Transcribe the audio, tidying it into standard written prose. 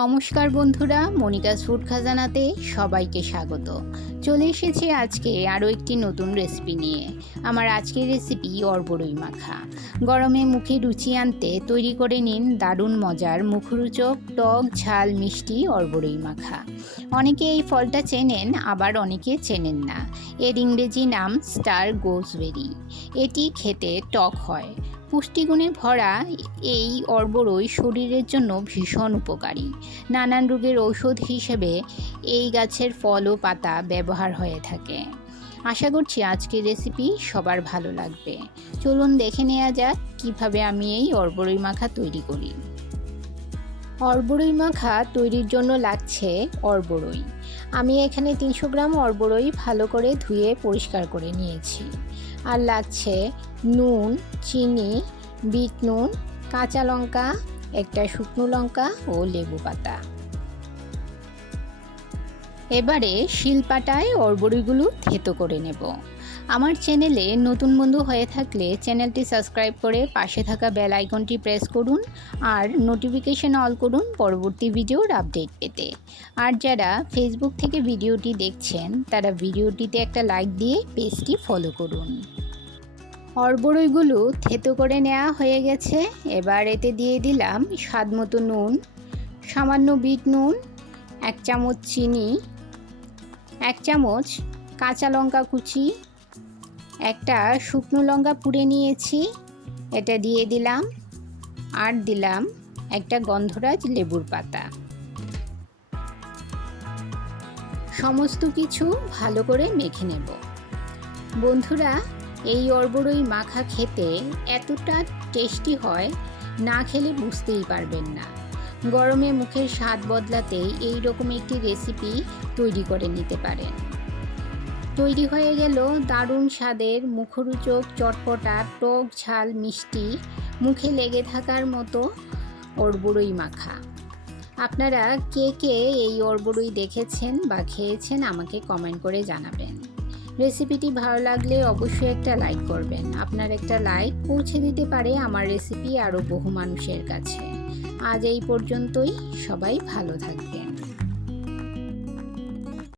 নমস্কার বন্ধুরা, Monica's food খাজানাতে সবাইকে স্বাগত। চলে এসেছি আজকে আরও একটি নতুন রেসিপি নিয়ে। আমার আজকের রেসিপি অর্বরই মাখা। গরমে মুখে রুচি আনতে তৈরি করে নিন দারুণ মজার মুখরোচক টক ঝাল মিষ্টি অর্বরই মাখা। অনেকে এই ফলটা চেনেন, আবার অনেকে চেনেন না। এর ইংরেজি নাম স্টার গোজবেরি। এটি খেতে টক হয়। পুষ্টিগুণে ভরা এই অর্বরই শরীরের জন্য ভীষণ উপকারী। নানান রোগের ঔষধ হিসেবে এই গাছের ফল ও পাতা ব্যবহার হয়ে থাকে। আশা করছি আজকের রেসিপি সবার ভালো লাগবে। চলুন দেখে নেওয়া যাক কিভাবে আমি এই অর্বরই মাখা তৈরি করি। অর্বরই মাখা তৈরির জন্য লাগছে অর্বরই। আমি এখানে 300 গ্রাম অর্বরই ভালো করে ধুয়ে পরিষ্কার করে নিয়েছি। আর লাগছে নুন, চিনি, বিট নুন, কাঁচা লঙ্কা, একটা শুকনো লঙ্কা ও লেবু পাতা। এবারে শিলপাটায় অর্বরইগুলো থেতো করে নেব। আমার চ্যানেলে নতুন বন্ধু হয়ে থাকলে চ্যানেলটি সাবস্ক্রাইব করে পাশে থাকা বেল আইকনটি প্রেস করুন আর নোটিফিকেশন অল করুন পরবর্তী ভিডিওর আপডেট পেতে। আর যারা ফেসবুক থেকে ভিডিওটি দেখছেন তারা ভিডিওটিতে একটা লাইক দিয়ে পেজটি ফলো করুন। অর্বরইগুলো থেতো করে নেওয়া হয়ে গেছে। এবার এতে দিয়ে দিলাম স্বাদ মতো নুন, সামান্য বিট নুন, 1 চামচ চিনি, 1 চামচ কাঁচা লঙ্কা কুচি, একটা শুকনো লঙ্কা পুড়ে নিয়েছি এটা দিয়ে দিলাম, আর দিলাম একটা গন্ধরাজ লেবুর পাতা। সমস্ত কিছু ভালো করে মেখে নেব। বন্ধুরা, এই অর্বরই মাখা খেতে এতটা টেস্টি হয়, না খেলে বুঝতেই পারবেন না। গরমে মুখের স্বাদ বদলাতেই এই রকম একটি রেসিপি তৈরি করে নিতে পারেন। তৈরি হয়ে গেল দারুণ স্বাদের মুখরোচক চটপটা টক ঝাল মিষ্টি মুখে লেগে থাকার মতো অর্বরই মাখা। আপনারা কে কে এই অর্বরই দেখেছেন বা খেয়েছেন আমাকে কমেন্ট করে জানাবেন। রেসিপিটি ভালো লাগলে অবশ্যই একটা লাইক করবেন। আপনার একটা লাইক পৌঁছে দিতে পারে আমার রেসিপি আরও বহু মানুষের কাছে। আজ এই পর্যন্তই, সবাই ভালো থাকবেন।